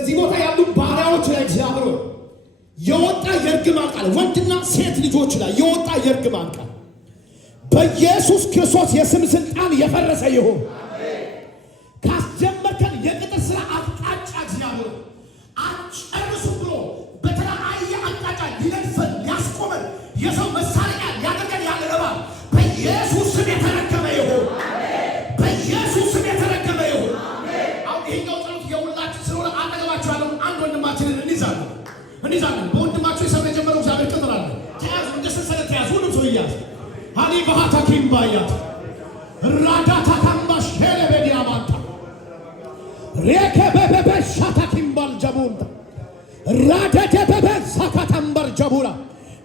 እዚህ ቦታ ያሉ ባሪያዎች ላይ እግዚአብሔር የወጣ የርግማን ቃል ወንድና ሴት ልጆች ላይ የወጣ የርግማን ቃል በኢየሱስ ክርስቶስ የስም ስልጣን የፈረሰ ይሁን። ካስጀመርከን የቅጥር ስራ አቅጣጫ እግዚአብሔር አጨርሱ ብሎ በተለያየ አቅጣጫ ሊነድፈን ሊያስቆመን የሰው መሳሪያ ሊያደርገን ያለረባ በኢየሱስ ስም የተረገመ ይሁን። በኢየሱስ ስም የተረገመ ይሁን። አሁን ይሄኛው ጸሎት የሁላችን ስለሆነ አጠገባችሁ ያለውን አንድ ወንድማችንን እንይዛለን። በወንድማችሁ የሰው የጀመረው እግዚአብሔር ቅጥር አለ። ተያዙ፣ እንደ ሰንሰለት ተያዙ። ሁሉም ሰው ይያዝ። ሃሊ ባህታ ኪምባያት ራዳታ ካምባሽ ሄለበዲያማታ ሬከበበበ ሻታኪምባል ጀቡንታ ራደደበበ ሳካታምበር ጀቡራ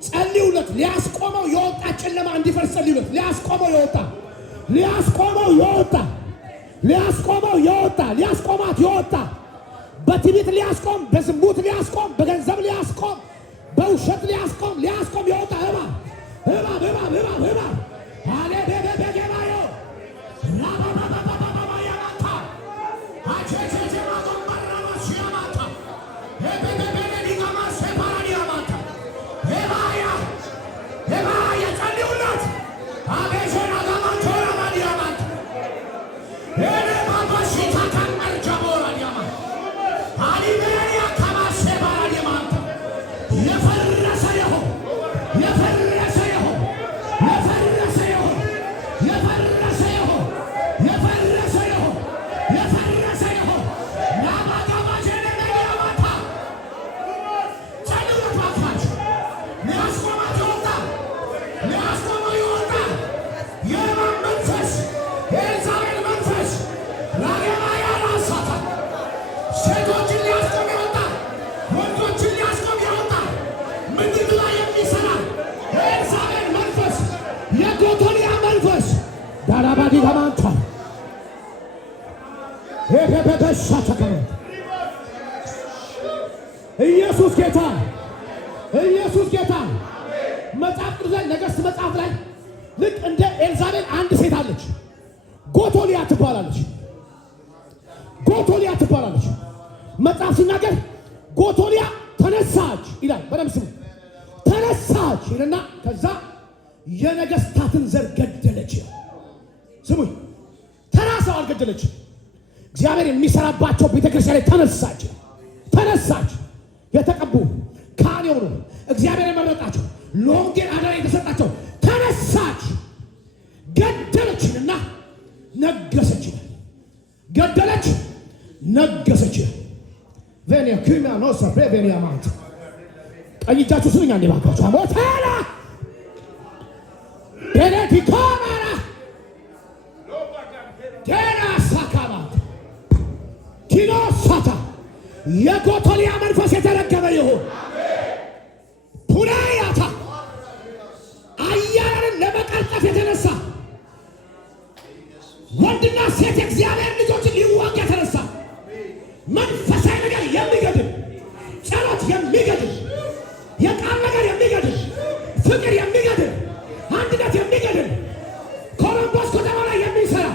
ጸልዩለት። ሊያስቆመው የወጣ ጨለማ እንዲፈርስ ጸልዩለት። ሊያስቆማት የወጣ በትዕቢት ሊያስቆም፣ በዝሙት ሊያስቆም፣ በገንዘብ ሊያስቆም፣ በውሸት ሊያስቆም የወጣ እባብ አለ በገባዮ ያማታ አቸቸማ ቆምባራማ ሲያማታ በበበዲጋማ ሰፓራዲያማታ ሄባያ ጸልዩለት። አቤሶና ጋማቶራ ማዲያማታ ሄደ ባባሽታ ካመር ጀቦራ ዲያማታ አሊበሪያ ካማሴ ባራዲያማታ የፈረሰ ይሁን ዳራባዲ ጋማንታ ሄበበበሻተከመ ኢየሱስ ጌታ። መጽሐፍ ቅዱስ ላይ ነገሥት መጽሐፍ ላይ ልክ እንደ ኤልዛቤል አንድ ሴት አለች። ጎቶሊያ ትባላለች። መጽሐፍ ሲናገር ጎቶሊያ ተነሳች ይላል። በደምብ ስሙ። ተነሳች ይልና ከዛ የነገሥታትን ዘር ገደለች። ስሙኝ፣ ተራ ሰው አልገደለችም። እግዚአብሔር የሚሰራባቸው ቤተክርስቲያን ላይ ተነሳች። የተቀቡ ካህን የሆኑ እግዚአብሔር የመረጣቸው ለወንጌል አደራ የተሰጣቸው ተነሳች፣ ገደለችና ነገሰች። ቬኒያ ክሪሚያ ኖሳ ቬኒያ ማለት ቀኝ እጃችሁ ስሉኛ እንዴ ባካችሁ አሞታላ በለቲ ኮማራ ቴና ሳካባት ቲኖ ሳታ የጎቶሊያ መንፈስ የተረገመ ይሁን። ፑራያታ አያርን ለመቀርጠፍ የተነሳ ወንድና ሴት የእግዚአብሔር ልጆችን ሊዋጋ የተነሳ መንፈሳዊ ነገር የሚገድል ጸሎት የሚገድል የቃል ነገር የሚገድል ፍቅር የሚገድል አንድነት የሚገድል ኮሎምቦስ ከተማ ላይ የሚሰራ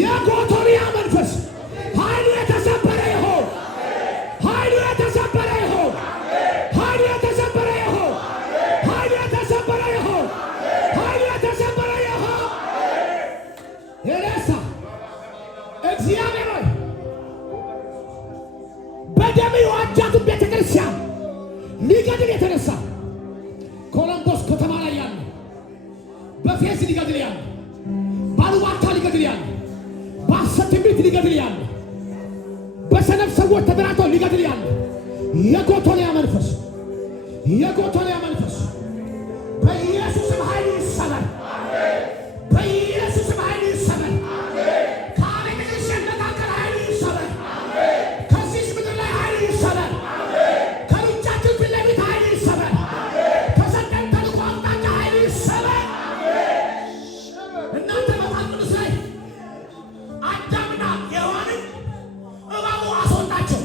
የጎቶሊያ መንፈስ ኃይሉ የተሰበረ ይሁን። የረሳ እግዚአብሔር በደም የዋጃትን ቤተክርስቲያን ሊገድል የተነሳ ኮሎምቦስ ከተማ ላይ ያለ በፌስ ሊገድል ያለ ባሉባልታ ሊገድል ያለ በሐሰት ትንቢት ሊገድል ያለ በሰነፍ ሰዎች ተደራጅቶ ሊገድል ያለ የጎቶሊያ መንፈስ በኢየሱስም ኃይል ይሰበር። በኢየሱስም ኃይል ይሰበር። ከአለቅሽን መካከል ኃይል ይሰበር። ከዚህ ምድር ላይ ኃይል ይሰበር። ከሩጫችን ፊት ለፊት ኃይል ይሰበር። ከሰጠን ተልእኮ አቅጣጫ ኃይል ይሰበር። እናንተ መጽሐፍ ቅዱስ ላይ አዳምና ሔዋንን እባቡ አስወጣቸው።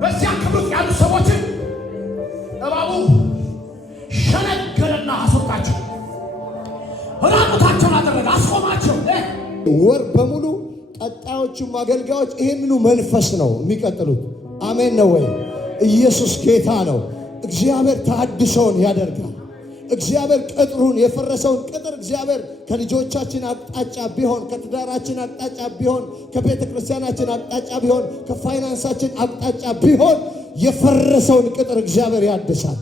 በዚያ ክብር ውስጥ ያሉ ሰዎችን እባቡ ሸነገለና አስወጣቸው። ራቁታቸውን አደረገ፣ አስቆማቸው። ወር በሙሉ ቀጣዮቹ ሌላዎቹም አገልጋዮች ይሄንኑ መንፈስ ነው የሚቀጥሉት። አሜን ነው ወይ? ኢየሱስ ጌታ ነው። እግዚአብሔር ተሐድሶን ያደርጋል። እግዚአብሔር ቅጥሩን የፈረሰውን ቅጥር እግዚአብሔር ከልጆቻችን አቅጣጫ ቢሆን፣ ከትዳራችን አቅጣጫ ቢሆን፣ ከቤተ ክርስቲያናችን አቅጣጫ ቢሆን፣ ከፋይናንሳችን አቅጣጫ ቢሆን የፈረሰውን ቅጥር እግዚአብሔር ያድሳል።